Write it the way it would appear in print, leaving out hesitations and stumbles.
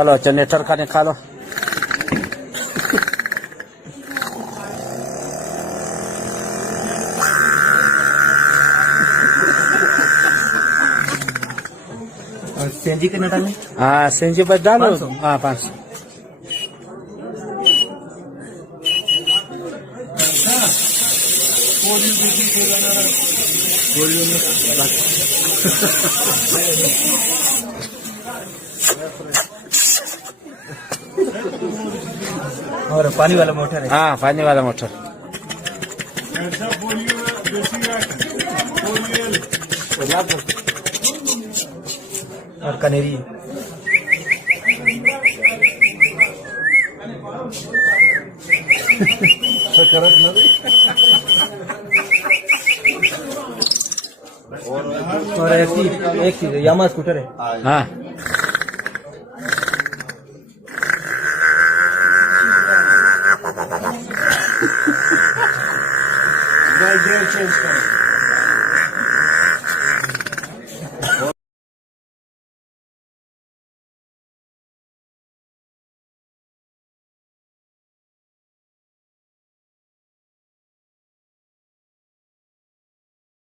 चलो जनरेटर का निकालो। और सीएनजी कितना डालें? हाँ सीएनजी बस डालो। 500? हाँ 500। और पानी वाला मोटर है? हाँ पानी वाला मोटर। और कनेरी? और एक चीज यामा स्कूटर है? हाँ Gear change करो।